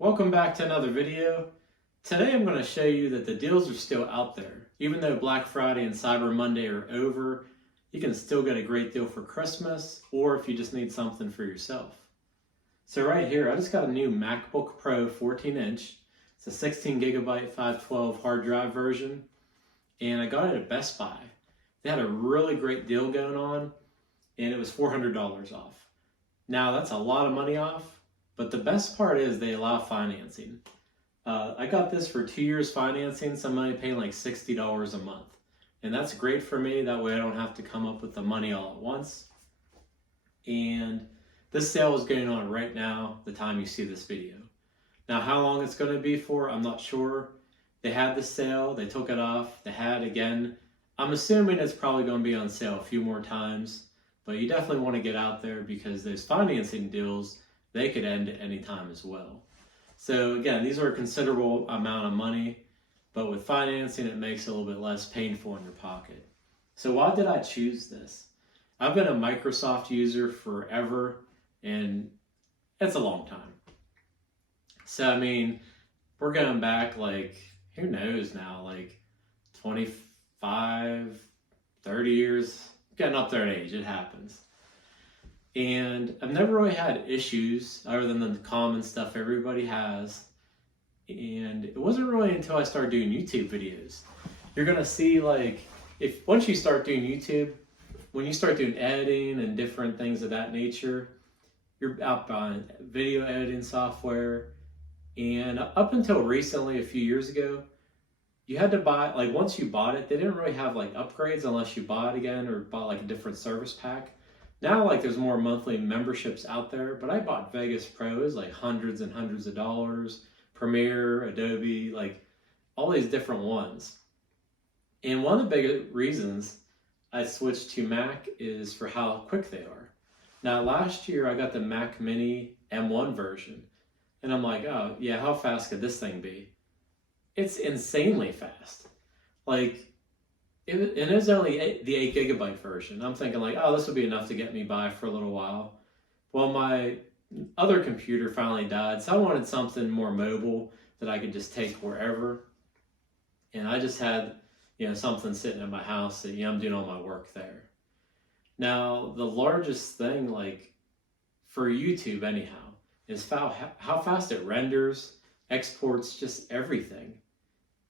Welcome back to another video. Today I'm going to show you that the deals are still out there. Even though Black Friday and Cyber Monday are over, you can still get a great deal for Christmas or if you just need something for yourself. So right here, I just got a new MacBook Pro 14-inch. It's a 16 gigabyte 512 hard drive version, and I got it at Best Buy. They had a really great deal going on, and it was $400 off. Now that's a lot of money off, but the best part is they allow financing. I got this for 2 years financing, so I'm only paying like $60 a month. And that's great for me, that way I don't have to come up with the money all at once. And this sale is going on right now, the time you see this video. Now how long it's going to be for, I'm not sure. They had the sale, they took it off, they had again. I'm assuming it's probably going to be on sale a few more times, but you definitely want to get out there because those financing deals, they could end at any time as well. So again, these are a considerable amount of money, but with financing, it makes it a little bit less painful in your pocket. So why did I choose this? I've been a Microsoft user forever, and it's a long time. So I mean, we're going back like, who knows now, like 25, 30 years, getting up there in age, it happens. And I've never really had issues other than the common stuff everybody has. And it wasn't really until I started doing YouTube videos. You're gonna see like, once you start doing YouTube, when you start doing editing and different things of that nature, you're out buying video editing software. And up until recently, a few years ago, you had to buy, like once you bought it, they didn't really have like upgrades unless you bought it again or bought like a different service pack. Now like there's more monthly memberships out there, but I bought Vegas Pros like hundreds and hundreds of dollars, Premiere, Adobe, like all these different ones. And one of the big reasons I switched to Mac is for how quick they are. Now last year I got the Mac Mini M1 version, and I'm like, oh yeah, how fast could this thing be? It's insanely fast. Like, it is only the 8 gigabyte version. I'm thinking like, oh, this will be enough to get me by for a little while. Well, my other computer finally died, so I wanted something more mobile that I could just take wherever. And I just had, something sitting in my house that, I'm doing all my work there. Now, the largest thing, like, for YouTube anyhow, is how fast it renders, exports, just everything.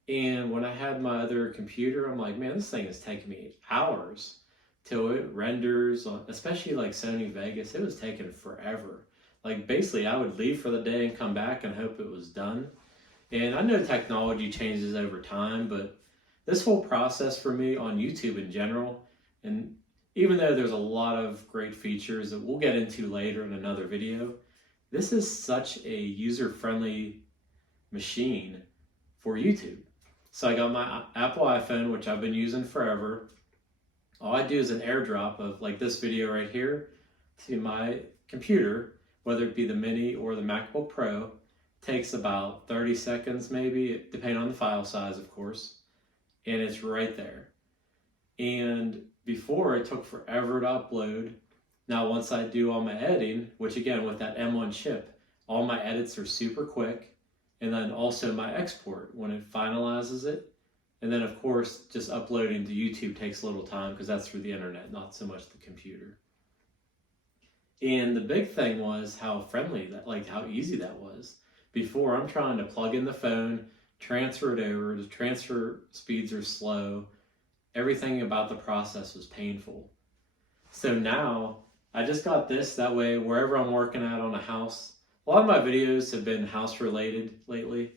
And when I had my other computer, I'm like, man, this thing is taking me hours till it renders, especially like Sony Vegas. It was taking forever. Like basically I would leave for the day and come back and hope it was done. And I know technology changes over time, but this whole process for me on YouTube in general, and even though there's a lot of great features that we'll get into later in another video, this is such a user-friendly machine for YouTube. So I got my Apple iPhone, which I've been using forever. All I do is an AirDrop of like this video right here to my computer, whether it be the Mini or the MacBook Pro. It takes about 30 seconds maybe, depending on the file size, of course. And it's right there. And before, it took forever to upload. Now, once I do all my editing, which again, with that M1 chip, all my edits are super quick. And then also my export when it finalizes it. And then of course, just uploading to YouTube takes a little time because that's through the internet, not so much the computer. And the big thing was how friendly that, like how easy that was. Before I'm trying to plug in the phone, transfer it over, the transfer speeds are slow. Everything about the process was painful. So now I just got this, that way wherever I'm working at on a house, a lot of my videos have been house related lately,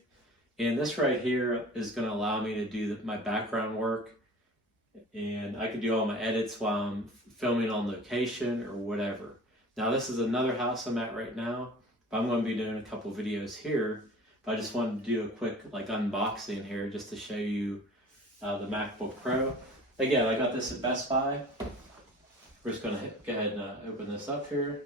and this right here is going to allow me to do my background work, and I can do all my edits while I'm filming on location or whatever. Now this is another house I'm at right now, but I'm going to be doing a couple videos here, but I just wanted to do a quick like unboxing here just to show you the MacBook Pro. Again, I got this at Best Buy. We're just going to go ahead and open this up here.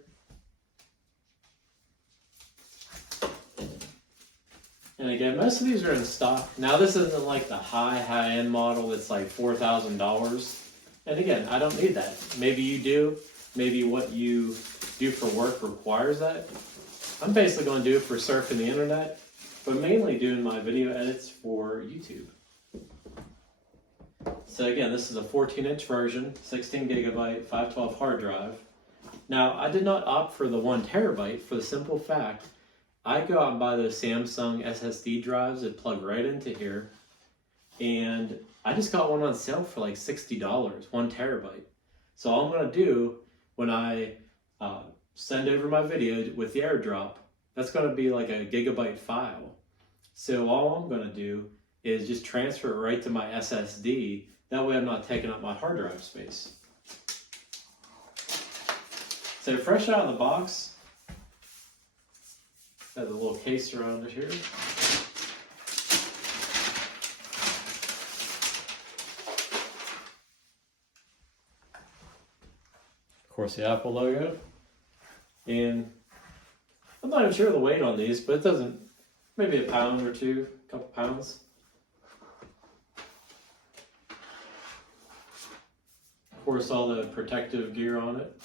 And again, most of these are in stock. Now this isn't like the high-end model that's like $4,000. And again, I don't need that. Maybe you do. Maybe what you do for work requires that. I'm basically going to do it for surfing the internet, but mainly doing my video edits for YouTube. So again, this is a 14-inch version, 16 gigabyte, 512 hard drive. Now, I did not opt for the 1 terabyte for the simple fact I go out and buy those Samsung SSD drives that plug right into here, and I just got one on sale for like $60, 1 terabyte. So all I'm going to do when I send over my video with the airdrop, that's going to be like a gigabyte file. So all I'm going to do is just transfer it right to my SSD. That way I'm not taking up my hard drive space. So fresh out of the box, has a little case around it here. Of course, the Apple logo. And I'm not even sure the weight on these, but it doesn't, maybe a pound or two, a couple pounds. Of course, all the protective gear on it.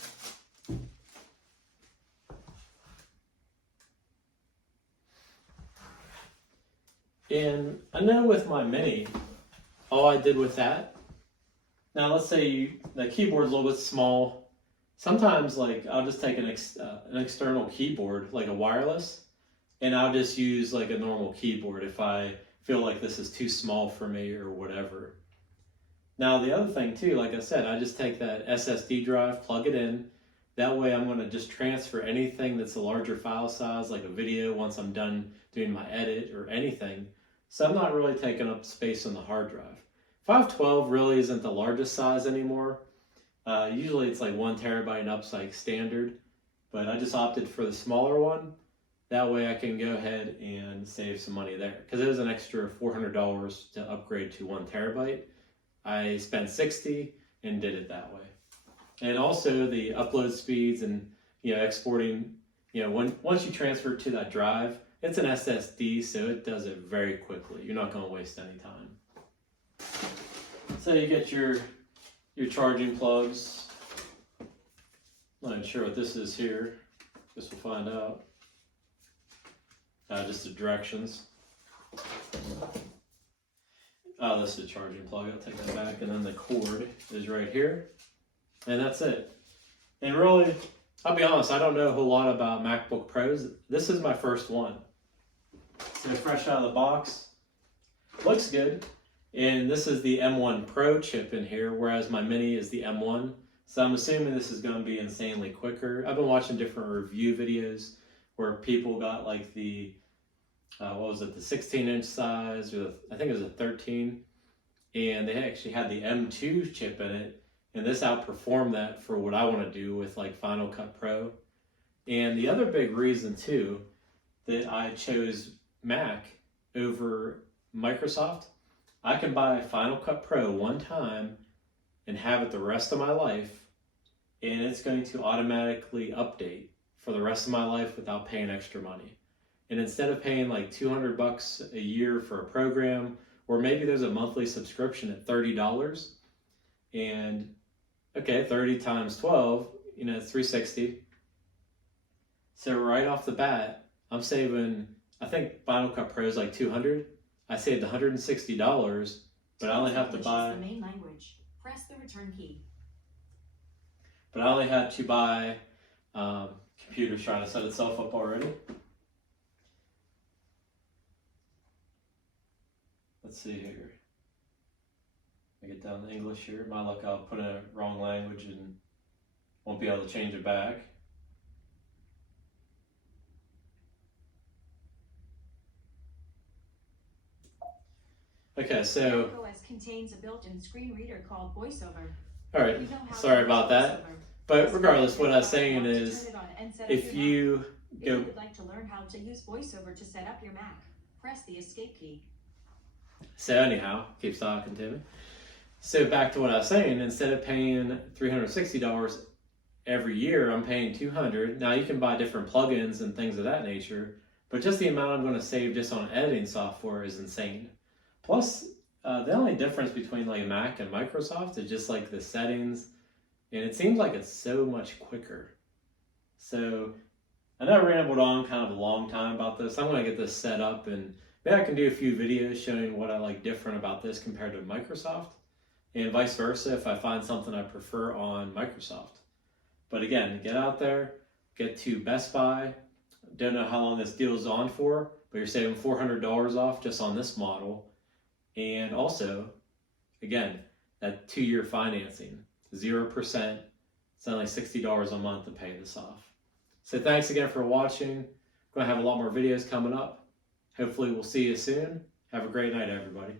And I know with my Mini, all I did with that, now let's say the keyboard's a little bit small. Sometimes like I'll just take an external keyboard, like a wireless, and I'll just use like a normal keyboard if I feel like this is too small for me or whatever. Now the other thing too, like I said, I just take that SSD drive, plug it in. That way I'm going to just transfer anything that's a larger file size, like a video, once I'm done doing my edit or anything. So I'm not really taking up space on the hard drive. 512 really isn't the largest size anymore. Usually it's like 1 terabyte and up's like standard, but I just opted for the smaller one. That way I can go ahead and save some money there, because it was an extra $400 to upgrade to 1 terabyte. I spent $60 and did it that way. And also the upload speeds and exporting, once you transfer to that drive, it's an SSD, so it does it very quickly. You're not going to waste any time. So you get your charging plugs. I'm not even sure what this is here. Guess we'll find out. Just the directions. Oh, this is a charging plug. I'll take that back. And then the cord is right here. And that's it. And really, I'll be honest, I don't know a whole lot about MacBook Pros. This is my first one. So fresh out of the box. Looks good. And this is the M1 Pro chip in here, whereas my Mini is the M1. So I'm assuming this is going to be insanely quicker. I've been watching different review videos where people got like the, the 16-inch size, or I think it was a 13. And they actually had the M2 chip in it. And this outperformed that for what I want to do with like Final Cut Pro. And the other big reason too that I chose Mac over Microsoft, I can buy Final Cut Pro one time and have it the rest of my life, and it's going to automatically update for the rest of my life without paying extra money. And instead of paying like $200 a year for a program, or maybe there's a monthly subscription at $30, and okay, 30 times 12, it's $360. So right off the bat, I'm saving, I think Final Cut Pro is like $200. I saved $160, but I only have to buy. The main language. Press the return key. But I only had to buy. Computer's trying to set itself up already. Let's see here. I get down to English here. My luck, I'll put in a wrong language and won't be able to change it back. Okay, so. OS contains a built-in screen reader called VoiceOver. All right, sorry about that. But regardless, what I was saying is, if you go. If you would like to learn how to use VoiceOver to set up your Mac, press the escape key. So anyhow, keeps talking to me. So back to what I was saying, instead of paying $360 every year, I'm paying $200. Now you can buy different plugins and things of that nature, but just the amount I'm going to save just on editing software is insane. Plus, the only difference between like Mac and Microsoft is just like the settings, and it seems like it's so much quicker. So I know I rambled on kind of a long time about this. I'm going to get this set up, and maybe I can do a few videos showing what I like different about this compared to Microsoft, and vice versa if I find something I prefer on Microsoft. But again, get out there, get to Best Buy. Don't know how long this deal is on for, but you're saving $400 off just on this model. And also, again, that 2-year financing, 0%. It's only $60 a month to pay this off. So thanks again for watching. Going to have a lot more videos coming up. Hopefully we'll see you soon. Have a great night, everybody.